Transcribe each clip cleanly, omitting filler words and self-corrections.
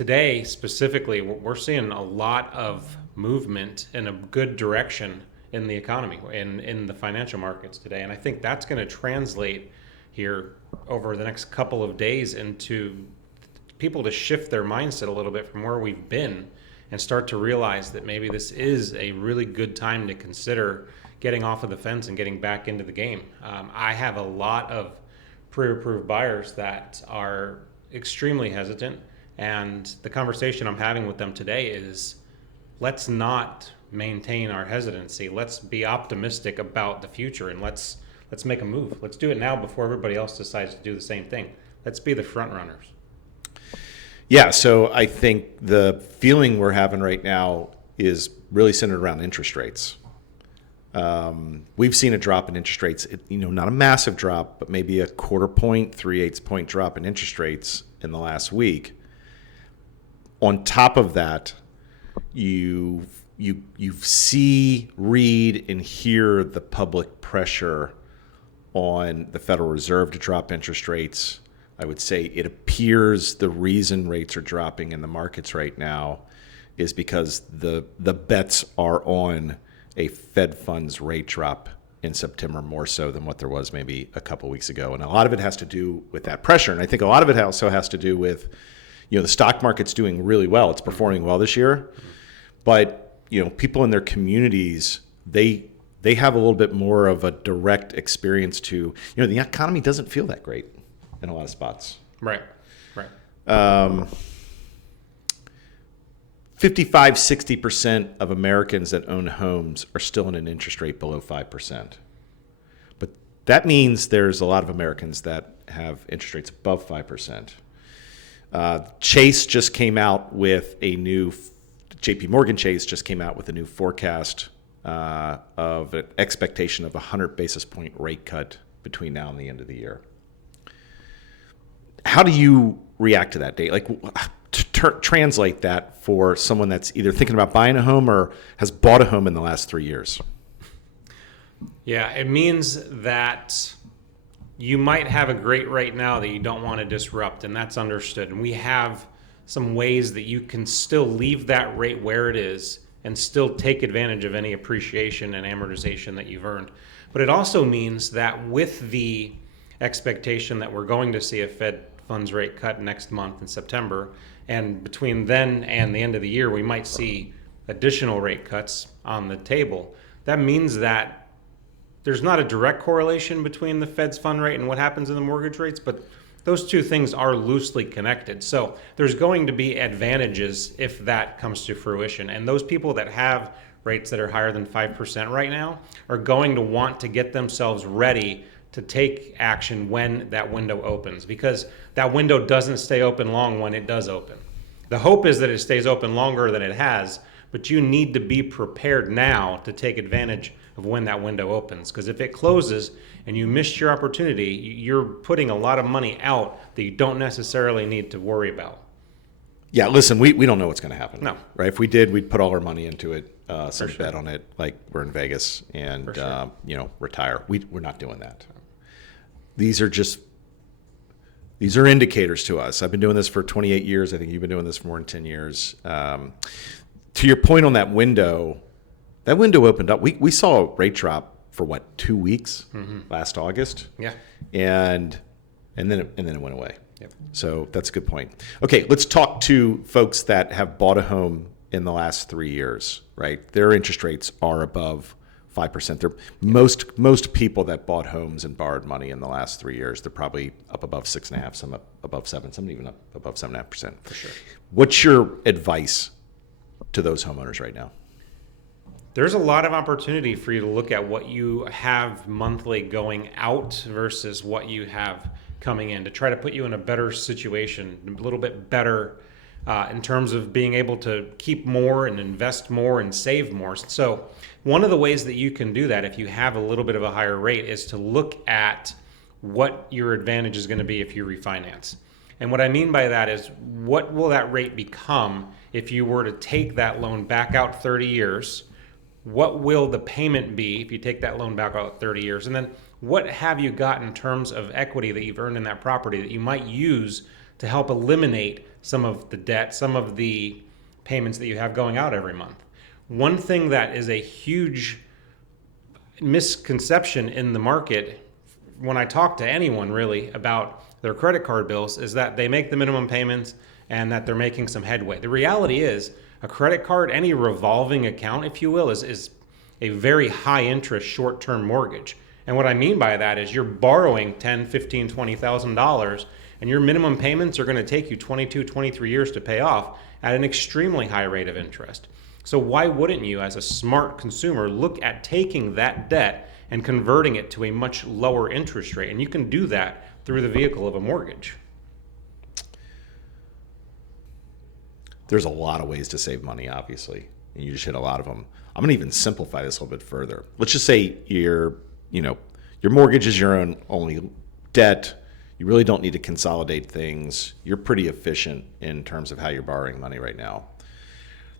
today specifically, we're seeing a lot of movement in a good direction in the economy, in the financial markets today. And I think that's going to translate here over the next couple of days into people to shift their mindset a little bit from where we've been and start to realize that maybe this is a really good time to consider getting off of the fence and getting back into the game. I have a lot of pre-approved buyers that are extremely hesitant, and the conversation I'm having with them today is, let's not maintain our hesitancy. Let's be optimistic about the future, and let's make a move. Let's do it now before everybody else decides to do the same thing. Let's be the front runners. Yeah, so I think the feeling we're having right now is really centered around interest rates. We've seen a drop in interest rates, not a massive drop, but maybe a 1/4 point, 3/8 point drop in interest rates in the last week. On top of that, you see, read, and hear the public pressure on the Federal Reserve to drop interest rates. I would say it appears the reason rates are dropping in the markets right now is because the bets are on a Fed funds rate drop in September more so than what there was maybe a couple weeks ago. And a lot of it has to do with that pressure. And I think a lot of it also has to do with, the stock market's doing really well. It's performing well this year. But, people in their communities, they have a little bit more of a direct experience to, the economy doesn't feel that great in a lot of spots. Right. 55-60% of Americans that own homes are still in an interest rate below 5%. But that means there's a lot of Americans that have interest rates above 5%. Chase just came out with a new, JP Morgan Chase just came out with a new forecast of an expectation of a 100 basis point rate cut between now and the end of the year. How do you react to that, Dave? Like, translate that for someone that's either thinking about buying a home or has bought a home in the last 3 years. Yeah, it means that you might have a rate right now that you don't want to disrupt, and that's understood. And we have some ways that you can still leave that rate where it is and still take advantage of any appreciation and amortization that you've earned. But it also means that with the expectation that we're going to see a Fed funds rate cut next month in September, and between then and the end of the year, we might see additional rate cuts on the table. That means that there's not a direct correlation between the Fed's fund rate and what happens in the mortgage rates, but those two things are loosely connected. So there's going to be advantages if that comes to fruition. And those people that have rates that are higher than 5% right now are going to want to get themselves ready to take action when that window opens, because that window doesn't stay open long when it does open. The hope is that it stays open longer than it has, but you need to be prepared now to take advantage of when that window opens, because if it closes and you missed your opportunity, you're putting a lot of money out that you don't necessarily need to worry about. Yeah, listen, we don't know what's going to happen. No. Right? If we did, we'd put all our money into it, some sure. bet on it, like we're in Vegas, and sure. retire. We're not doing that. These are indicators to us. I've been doing this for 28 years. I think you've been doing this for more than 10 years. To your point on that window opened up. We saw a rate drop for 2 weeks last August. Yeah. And then it went away. Yep. So that's a good point. Okay, let's talk to folks that have bought a home in the last 3 years, right? Their interest rates are above 5%. They're most people that bought homes and borrowed money in the last 3 years, they're probably up above 6.5%, some up above 7%, some even up above 7.5%. For sure. What's your advice to those homeowners right now? There's a lot of opportunity for you to look at what you have monthly going out versus what you have coming in to try to put you in a better situation, a little bit better in terms of being able to keep more and invest more and save more. So one of the ways that you can do that if you have a little bit of a higher rate is to look at what your advantage is going to be if you refinance. And what I mean by that is, what will that rate become if you were to take that loan back out 30 years? What will the payment be if you take that loan back out 30 years? And then what have you got in terms of equity that you've earned in that property that you might use to help eliminate some of the debt, some of the payments that you have going out every month. One thing that is a huge misconception in the market when I talk to anyone really about their credit card bills is that they make the minimum payments and that they're making some headway. The reality is a credit card, any revolving account, if you will, is a very high interest short-term mortgage. And what I mean by that is you're borrowing $10, $15, $20,000 and your minimum payments are going to take you 22, 23 years to pay off at an extremely high rate of interest. So why wouldn't you, as a smart consumer, look at taking that debt and converting it to a much lower interest rate? And you can do that through the vehicle of a mortgage. There's a lot of ways to save money, obviously, and you just hit a lot of them. I'm going to even simplify this a little bit further. Let's just say your mortgage is your only debt. You really don't need to consolidate things. You're pretty efficient in terms of how you're borrowing money right now.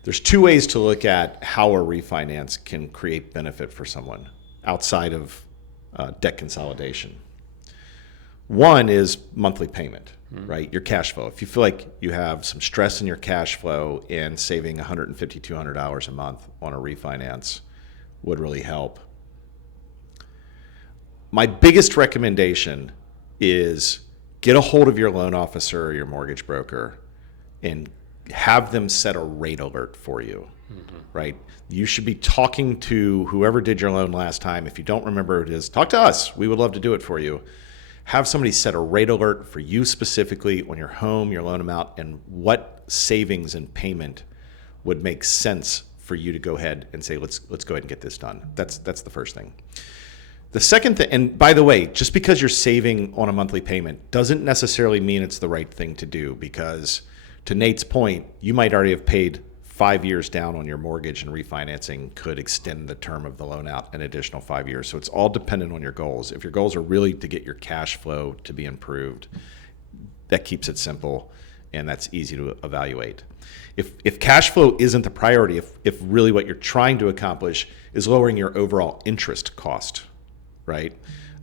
There's two ways to look at how a refinance can create benefit for someone outside of debt consolidation. One is monthly payment, right? Your cash flow. If you feel like you have some stress in your cash flow and saving $150, $200 a month on a refinance would really help. My biggest recommendation is get a hold of your loan officer or your mortgage broker and have them set a rate alert for you, right? You should be talking to whoever did your loan last time. If you don't remember who it is, talk to us. We would love to do it for you. Have somebody set a rate alert for you specifically on your home, your loan amount, and what savings and payment would make sense for you to go ahead and say, let's go ahead and get this done. That's the first thing. The second thing, and by the way, just because you're saving on a monthly payment doesn't necessarily mean it's the right thing to do, because to Nate's point, you might already have paid 5 years down on your mortgage, and refinancing could extend the term of the loan out an additional 5 years. So it's all dependent on your goals. If your goals are really to get your cash flow to be improved, that keeps it simple and that's easy to evaluate. If cash flow isn't the priority, if really what you're trying to accomplish is lowering your overall interest cost, right?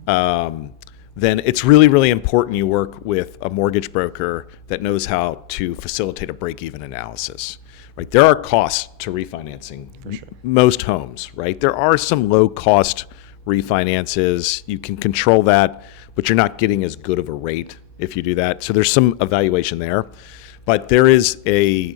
Then it's really, really important you work with a mortgage broker that knows how to facilitate a break-even analysis, right? There are costs to refinancing for sure. Most homes, right? There are some low-cost refinances. You can control that, but you're not getting as good of a rate if you do that. So there's some evaluation there. But there is a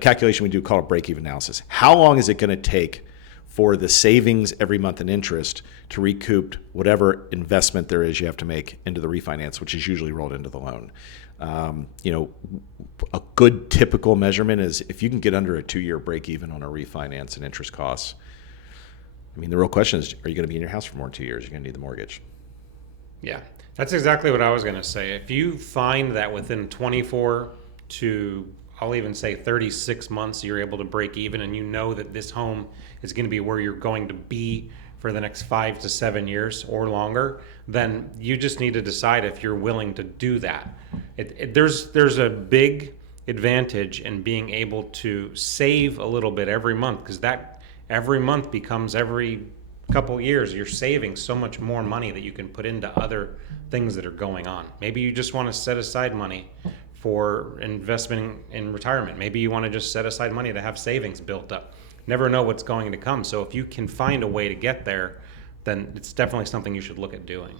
calculation we do called a break-even analysis. How long is it going to take for the savings every month in interest to recoup whatever investment there is you have to make into the refinance, which is usually rolled into the loan? A good typical measurement is if you can get under a 2-year break even on a refinance and interest costs. I mean, the real question is, are you going to be in your house for more than 2 years? You're going to need the mortgage. Yeah, that's exactly what I was going to say. If you find that within 24 to, I'll even say 36 months, you're able to break even, and you know that this home is going to be where you're going to be for the next 5 to 7 years or longer, then you just need to decide if you're willing to do that. There's a big advantage in being able to save a little bit every month, because that every month becomes every couple years you're saving so much more money that you can put into other things that are going on. Maybe you just want to set aside money for investment in retirement. Maybe you want to just set aside money to have savings built up. Never know what's going to come. So if you can find a way to get there, then it's definitely something you should look at doing.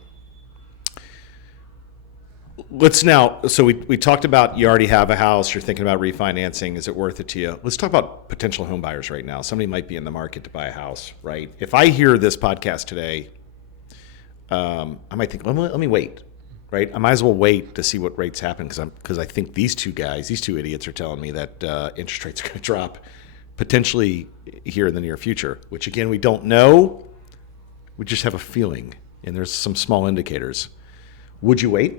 So we talked about you already have a house, you're thinking about refinancing, is it worth it to you? Let's talk about potential home buyers right now. Somebody might be in the market to buy a house, right? If I hear this podcast today, I might think, let me wait, right? I might as well wait to see what rates happen, because I think these two idiots are telling me that interest rates are going to drop potentially here in the near future, which again, we don't know. We just have a feeling, and there's some small indicators. Would you wait?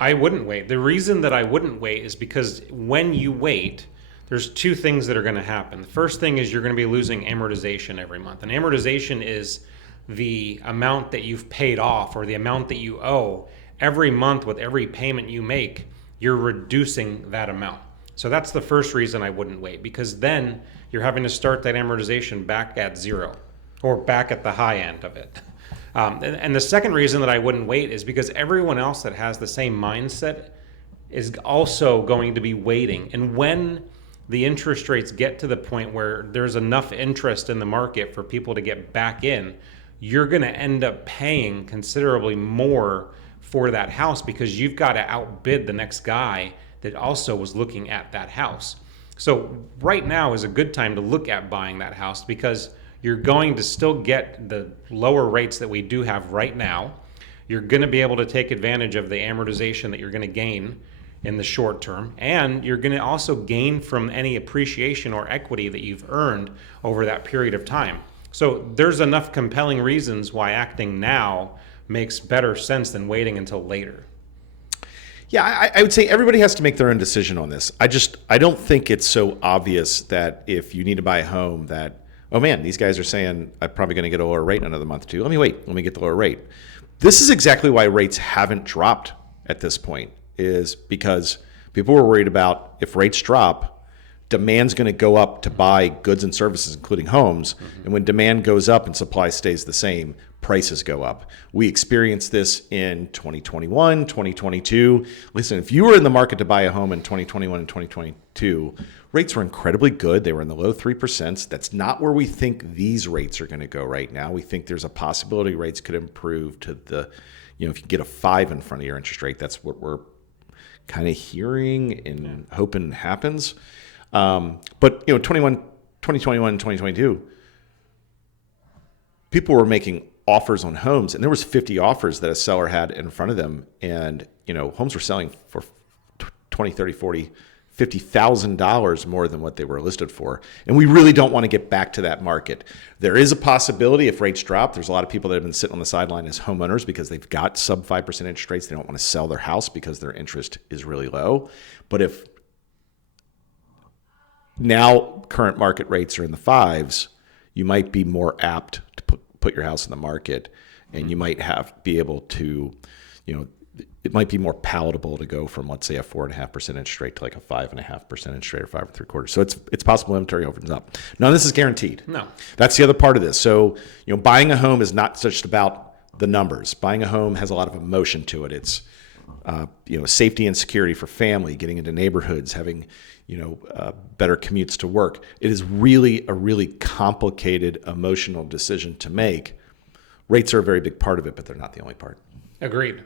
I wouldn't wait. The reason that I wouldn't wait is because when you wait, there's two things that are going to happen. The first thing is you're going to be losing amortization every month. And amortization is the amount that you've paid off, or the amount that you owe. Every month with every payment you make, you're reducing that amount. So that's the first reason I wouldn't wait, because then you're having to start that amortization back at zero, or back at the high end of it. And the second reason that I wouldn't wait is because everyone else that has the same mindset is also going to be waiting. And when the interest rates get to the point where there's enough interest in the market for people to get back in, you're going to end up paying considerably more for that house because you've got to outbid the next guy that also was looking at that house. So right now is a good time to look at buying that house because you're going to still get the lower rates that we do have right now. You're going to be able to take advantage of the amortization that you're going to gain in the short term, and you're going to also gain from any appreciation or equity that you've earned over that period of time. So there's enough compelling reasons why acting now makes better sense than waiting until later. Yeah, I would say everybody has to make their own decision on this. I don't think it's so obvious that if you need to buy a home that, oh man, these guys are saying I'm probably going to get a lower rate in another month or two. Let me get the lower rate. This is exactly why rates haven't dropped at this point, is because people were worried about if rates drop, demand's going to go up to buy goods and services, including homes. Mm-hmm. And when demand goes up and supply stays the same, prices go up. We experienced this in 2021, 2022. Listen, if you were in the market to buy a home in 2021 and 2022, rates were incredibly good. They were in the low 3%. That's not where we think these rates are going to go right now. We think there's a possibility rates could improve to the, if you get a 5 in front of your interest rate, that's what we're kind of hearing and hoping happens. But 2021 and 2022, people were making offers on homes, and there was 50 offers that a seller had in front of them, and homes were selling for $20,000, $30,000, $40,000, $50,000 more than what they were listed for. And we really don't want to get back to that market. There is a possibility if rates drop. There's a lot of people that have been sitting on the sideline as homeowners because they've got sub 5% interest rates. They don't want to sell their house because their interest is really low. But if now current market rates are in the 5s, you might be more apt to put your house in the market, and you might be able to, it might be more palatable to go from, let's say, a 4.5% interest rate to like a 5.5% interest rate or 5.75%. So it's possible inventory opens up. None of this is guaranteed. No, that's the other part of this. So buying a home is not just about the numbers. Buying a home has a lot of emotion to it. It's safety and security for family, getting into neighborhoods, having better commutes to work. It is really a really complicated emotional decision to make. Rates are a very big part of it, but they're not the only part. Agreed.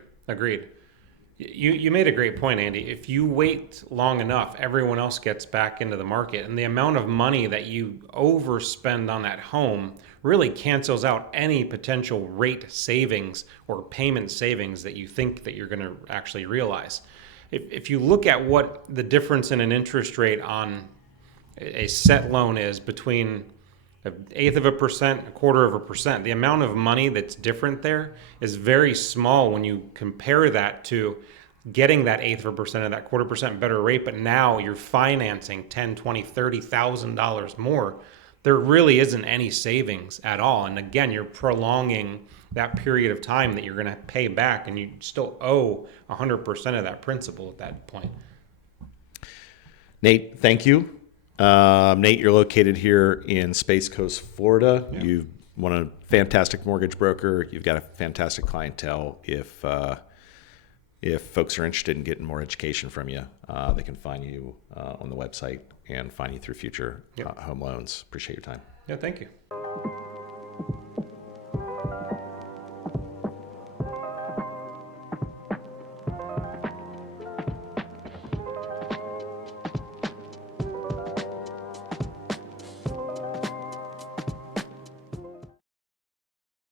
You made a great point, Andy. If you wait long enough, everyone else gets back into the market, and the amount of money that you overspend on that home really cancels out any potential rate savings or payment savings that you think that you're going to actually realize. If you look at what the difference in an interest rate on a set loan is between 1/8 of a percent, 1/4 of a percent, the amount of money that's different there is very small when you compare that to getting that 1/8 of a percent or that 1/4% better rate, but now you're financing $10,000, $20,000, $30,000 more. There really isn't any savings at all. And again, you're prolonging that period of time that you're going to pay back, and you still owe 100% of that principal at that point. Nate, thank you. Nate, you're located here in Space Coast, Florida. Yeah. You've won a fantastic mortgage broker. You've got a fantastic clientele. If folks are interested in getting more education from you, they can find you on the website and find you through Future Home Loans. Appreciate your time. Yeah, thank you.